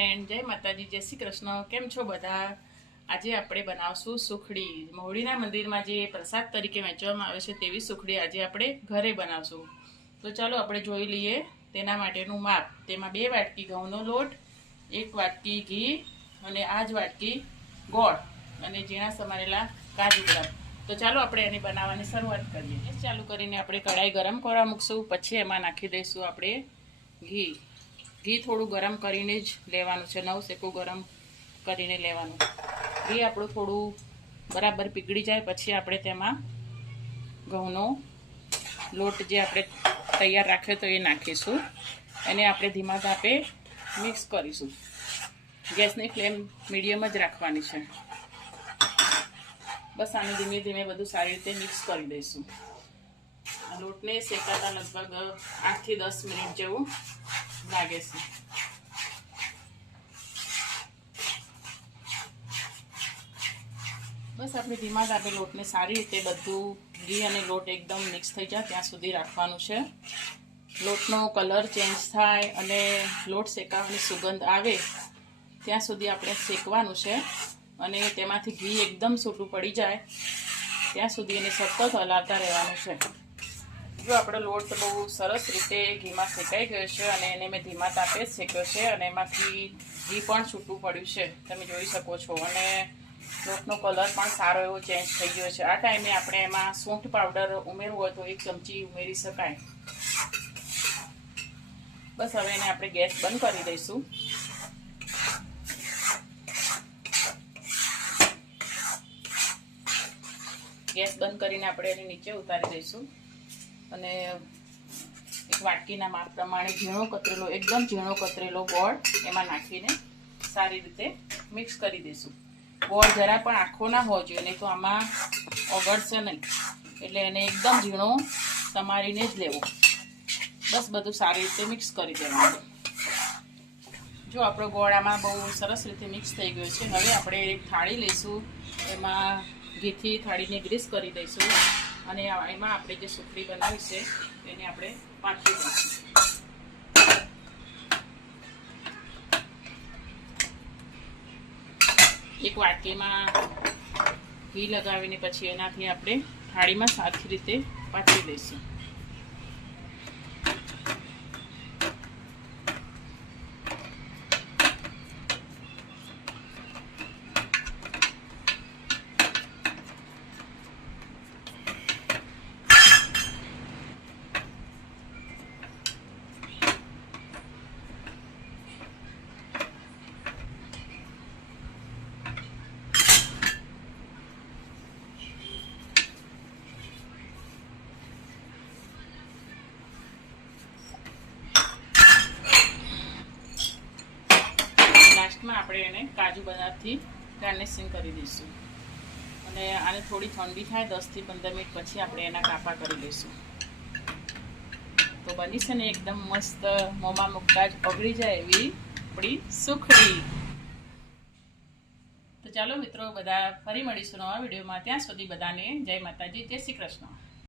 Friend, જય માતાજી, જય શ્રી કૃષ્ણ. કેમ છો બધા? આજે આપણે બનાવશું સુખડી. મહુડીના મંદિરમાં જે પ્રસાદ તરીકે વહેંચવામાં આવે છે તેવી સુખડી આજે આપણે ઘરે બનાવશું. તો ચાલો આપણે જોઈ લઈએ તેના માટેનું માપ. તેમાં 2 વાટકી ઘઉંનો લોટ, 1 વાટકી ઘી અને આ જ વાટકી ગોળ અને ઝીણા સમારેલા કાજુ બદામ. તો ચાલો આપણે એની બનાવવાની શરૂઆત કરીએ. ગેસ ચાલુ કરીને આપણે કઢાઈ ગરમ કરવા મૂકશું. પછી એમાં નાખી દઈશું આપણે ઘી. ઘી થોડું ગરમ કરીને જ લેવાનું છે, નવસેકું ગરમ કરીને લેવાનું. ઘી આપણું થોડું બરાબર પીગળી જાય પછી આપણે તેમાં ઘઉંનો લોટ જે આપણે તૈયાર રાખ્યો તો એ નાખીશું. એને આપણે ધીમા તાપે મિક્સ કરીશું. ગેસની ફ્લેમ મીડિયમ જ રાખવાની છે. બસ આને ધીમે ધીમે બધું સારી રીતે મિક્સ કરી દઈશું. લોટને શેકાતા લગભગ 8 થી 10 મિનિટ જેવું લાગે છે. બસ આપણે ધીમા તાપે લોટને સારી રીતે બધું ઘી અને લોટ એકદમ મિક્સ થઈ જાય ત્યાં સુધી રાખવાનું છે. લોટનો કલર ચેન્જ થાય અને લોટ શેકાવાની સુગંધ આવે ત્યાં સુધી આપણે શેકવાનું છે અને તેમાંથી ઘી એકદમ છૂટું પડી જાય ત્યાં સુધી એને સતત હલાવતા રહેવાનું છે. જો આપણો લોટ બહુ સરસ રીતે ઘીમાં શેકાઈ ગયો છે અને એને મેં ધીમા તાપે જ શેક્યો છે અને એમાંથી ઘી પણ છૂટું પડ્યું છે, તમે જોઈ શકો છો. અને લોટનો કલર પણ સારો એવો ચેન્જ થઈ ગયો છે. આ ટાઈમે આપણે એમાં સૂંઠ પાવડર ઉમેરવું હોય તો 1 ચમચી ઉમેરી શકાય. બસ હવે એને આપણે ગેસ બંધ કરી દઈશું. ગેસ બંધ કરીને આપણે એને નીચે ઉતારી દઈશું અને એક વાટકીના માપ પ્રમાણે એકદમ ઝીણો કતરેલો ગોળ એમાં નાખીને સારી રીતે મિક્સ કરી દઈશું. ગોળ જરા પણ આખો ના હોવો જોઈએ, નહીં તો આમાં ઓગળશે નહીં. એટલે એને એકદમ ઝીણો સમારીને જ લેવો. બસ બધું સારી રીતે મિક્સ કરી દેવાનું. જો આપણો ગોળ આમાં બહુ સરસ રીતે મિક્સ થઈ ગયો છે. હવે આપણે એક થાળી લઈશું, એમાં ઘીથી થાળીને ગ્રીસ કરી દઈશું અને એમાં આપણે જે સુખડી બનાવી છે એને આપણે પાથરી દઈશું. એક વાટકીમાં ઘી લગાવીને પછી એનાથી આપણે થાળીમાં સારી રીતે પાથરી દઈશું. લાસ્ટમાં આપણે એને કાજુ બદામથી ગાર્નિશિંગ કરી દઈશું અને આને થોડી ઠંડી થાય 10 થી 15 મિનિટ પછી આપણે એના કાપા કરી દઈશું. તો બની છે ને એકદમ મસ્ત, મોંમાં મૂકતા જ ઓગળી જાય એવી આપણી સુખડી. તો ચાલો મિત્રો, બધા ફરી મળીશું નવા વિડીયોમાં. ત્યાં સુધી બધાને જય માતાજી, જય શ્રી કૃષ્ણ.